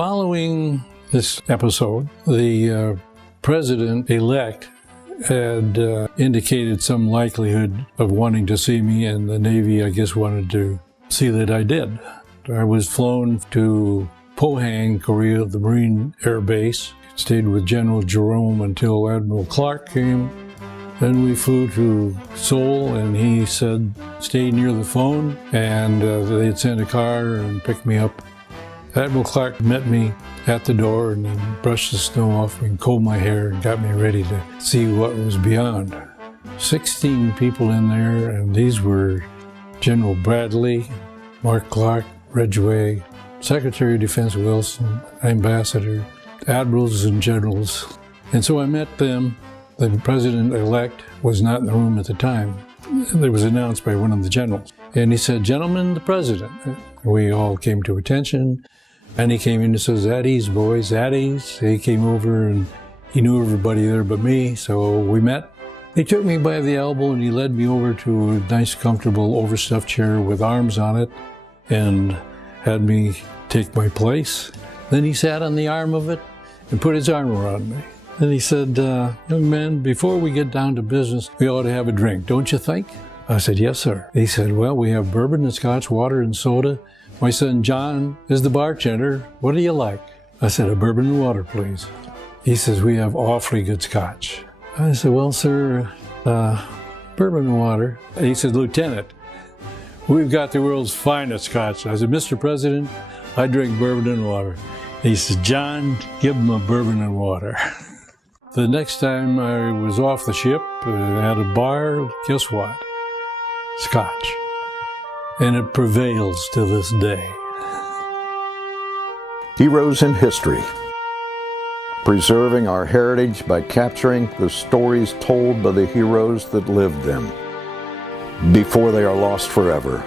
Following this episode, the president-elect had indicated some likelihood of wanting to see me, and the Navy, I guess, wanted to see that I did. I was flown to Pohang, Korea, the Marine Air Base. Stayed with General Jerome until Admiral Clark came. Then we flew to Seoul, and he said, stay near the phone, and they had sent a car and picked me up. Admiral Clark met me at the door, and he brushed the snow off and combed my hair and got me ready to see what was beyond. 16 people in there, and these were General Bradley, Mark Clark, Ridgway, Secretary of Defense Wilson, Ambassador, admirals and generals. And so I met them. The president-elect was not in the room at the time. It was announced by one of the generals. And he said, "Gentlemen, the president." We all came to attention. And he came in and says, "At ease, boys, at ease." He came over and he knew everybody there but me, so we met. He took me by the elbow and he led me over to a nice, comfortable, overstuffed chair with arms on it and had me take my place. Then he sat on the arm of it and put his arm around me. And he said, "Young man, before we get down to business, we ought to have a drink, don't you think?" I said, "Yes, sir." He said, "Well, we have bourbon and scotch, water and soda. My son John is the bartender. What do you like?" I said, "A bourbon and water, please." He says, "We have awfully good scotch." I said, "Well, sir, bourbon and water." He said, "Lieutenant, we've got the world's finest scotch." I said, "Mr. President, I drink bourbon and water." He said, "John, give him a bourbon and water." The next time I was off the ship at a bar, guess what? Scotch. And it prevails to this day. Heroes in History. Preserving our heritage by capturing the stories told by the heroes that lived them before they are lost forever.